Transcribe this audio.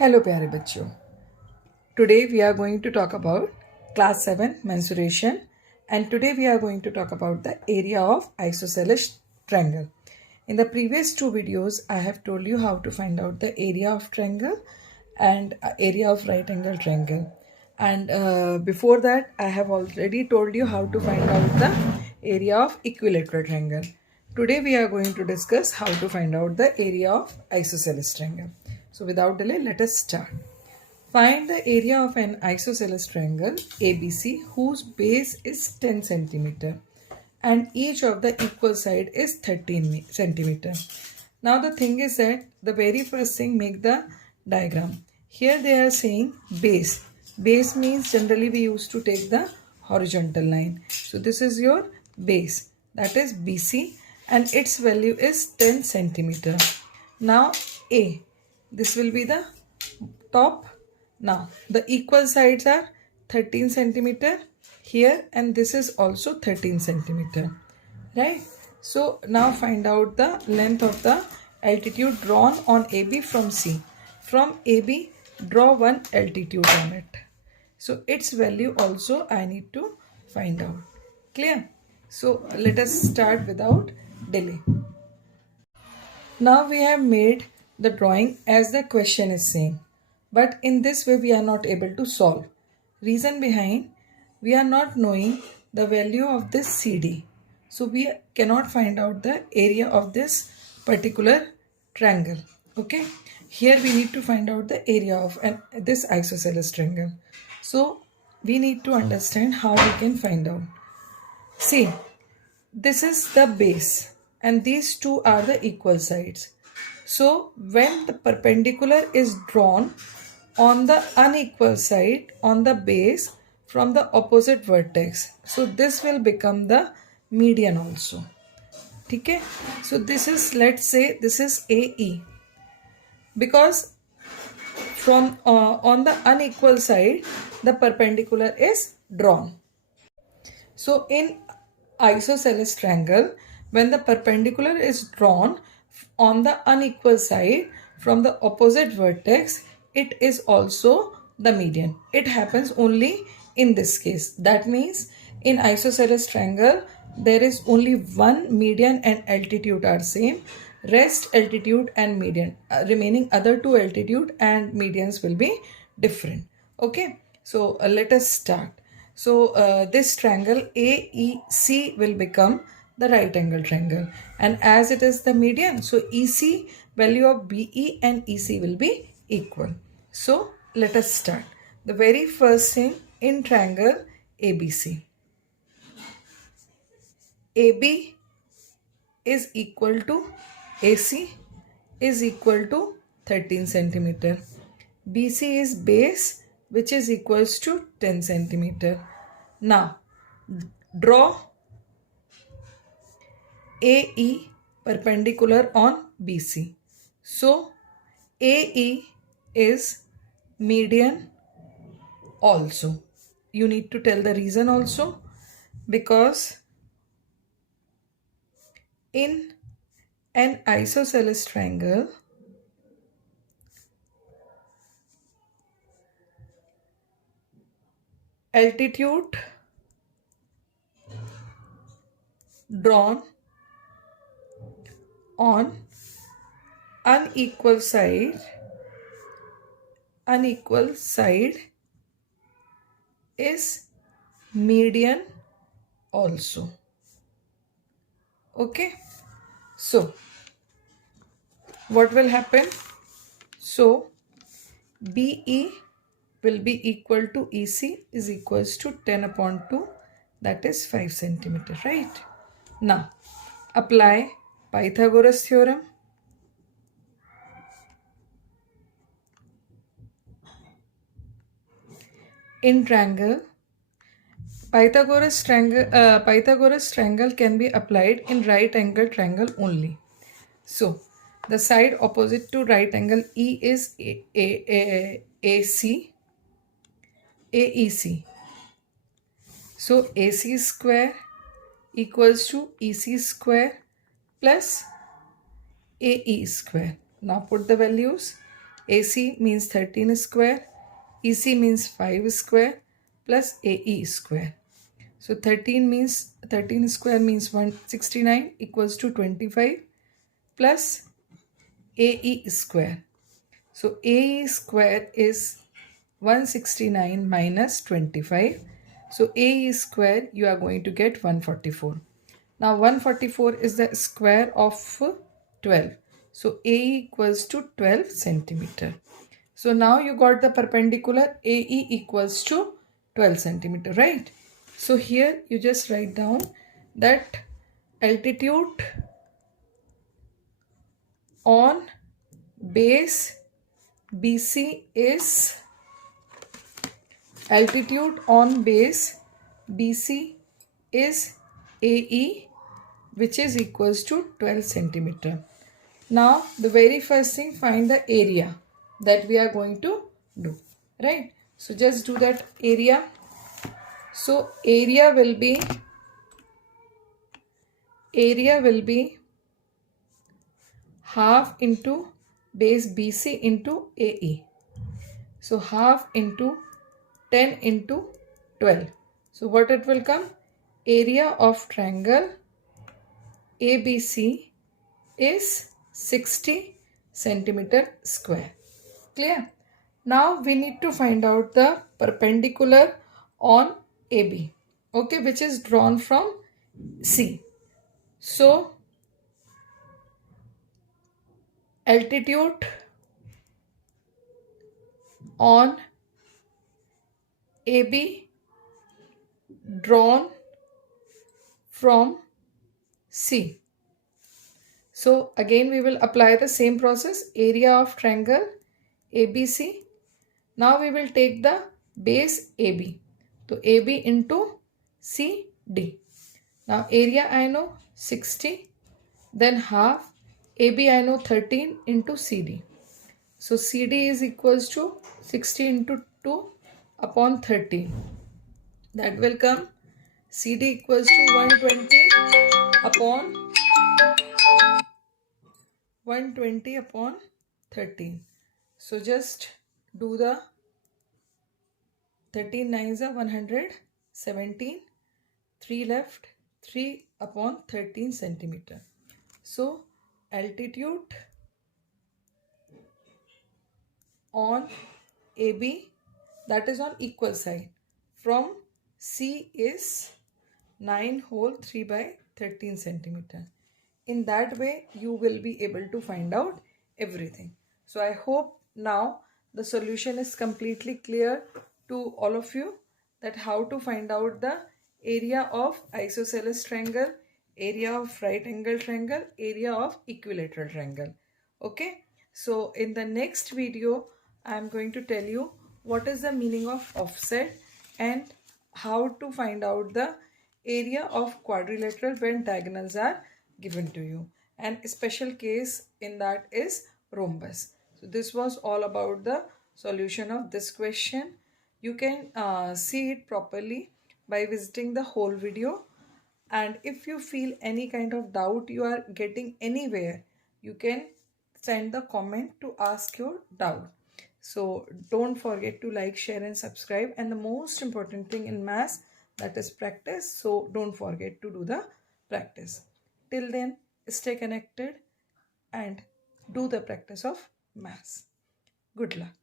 Hello प्यारे बच्चों, today we are going to talk about class 7 mensuration and today we are going to talk about the area of isosceles triangle. In the previous two videos I have told you how to find out the area of triangle and area of right angle triangle, and before that I have already told you how to find out the area of equilateral triangle. Today we are going to discuss how to find out the area of isosceles triangle. So without delay, let us start. Find the area of an isosceles triangle ABC whose base is 10 centimeter and each of the equal side is 13 centimeter. Now the thing is that the very first thing, make the diagram. Here they are saying base. Base means generally we used to take the horizontal line. So this is your base, that is BC, and its value is 10 centimeter. Now A, this will be the top. Now the equal sides are 13 centimeter here and this is also 13 centimeter, right? So now find out the length of the altitude drawn on AB from C. From AB, draw one altitude on it. So its value also I need to find out. Clear? So let us start without delay. Now we have made the drawing as the question is saying, but in this way we are not able to solve. Reason behind, we are not knowing the value of this CD. So we cannot find out the area of this particular triangle. Okay, here we need to find out the area of this isosceles triangle. So we need to understand how we can find out. See, this is the base and these two are the equal sides. So when the perpendicular is drawn on the unequal side on the base from the opposite vertex, so this will become the median also. Okay, so this is, let's say this is AE, because from on the unequal side the perpendicular is drawn. So in isosceles triangle, when the perpendicular is drawn on the unequal side from the opposite vertex, it is also the median. It happens only in this case. That means in isosceles triangle, there is only one median and altitude are same. Rest altitude and median, remaining other two altitude and medians will be different. Okay, so let us start. So this triangle AEC will become the right angle triangle, and as it is the median, so EC value of BE and EC will be equal. So let us start. The very first thing, in triangle ABC, AB is equal to AC is equal to 13 centimeter. BC is base, which is equals to 10 centimeter. Now draw AE perpendicular on BC. So AE is median also. You need to tell the reason also, because in an isosceles triangle, altitude drawn on unequal side is median also. Okay, so what will happen? So BE will be equal to EC is equals to 10 upon 2, that is 5 centimeter, right? Now apply Pythagoras theorem. In triangle, Pythagoras triangle can be applied in right angle triangle only. So the side opposite to right angle E is AC, AEC. So AC square equals to EC square plus AE square. Now put the values. AC means 13 square, EC means 5 square plus AE square. So 13 square means 169 equals to 25 plus AE square. So AE square is 169 minus 25. So AE square you are going to get 144. Now 144 is the square of 12. So AE equals to 12 centimeter. So now you got the perpendicular AE equals to 12 centimeter, right? So here you just write down that altitude on base BC is AE, which is equals to 12 centimeter. Now the very first thing, find the area that we are going to do, right? So just do that area. So area will be half into base BC into AE. So half into 10 into 12. So what it will come? Area of triangle ABC is 60 centimeter square. Clear? Now we need to find out the perpendicular on AB, okay, which is drawn from C. So altitude on AB drawn from C. So again we will apply the same process, area of triangle ABC. Now we will take the base AB. So AB into CD. Now area I know 60, then half, AB I know 13 into CD. So CD is equals to 60 into 2 upon 13. That will come CD equals to 120 upon 13. So just do the 13 nines are 117, 3 left, 3 upon 13 centimeter. So altitude on AB, that is on equal side, from C is 9 whole 3 by 13 centimeter. In that way you will be able to find out everything. So I hope now the solution is completely clear to all of you, that how to find out the area of isosceles triangle, area of right angle triangle, area of equilateral triangle. Okay, so in the next video I am going to tell you what is the meaning of offset and how to find out the area of quadrilateral when diagonals are given to you, and a special case in that is rhombus. So this was all about the solution of this question. You can see it properly by visiting the whole video, and if you feel any kind of doubt you are getting anywhere, you can send the comment to ask your doubt. So don't forget to like, share and subscribe, and the most important thing in maths, that is practice. So don't forget to do the practice. Till then, stay connected and do the practice of maths. Good luck.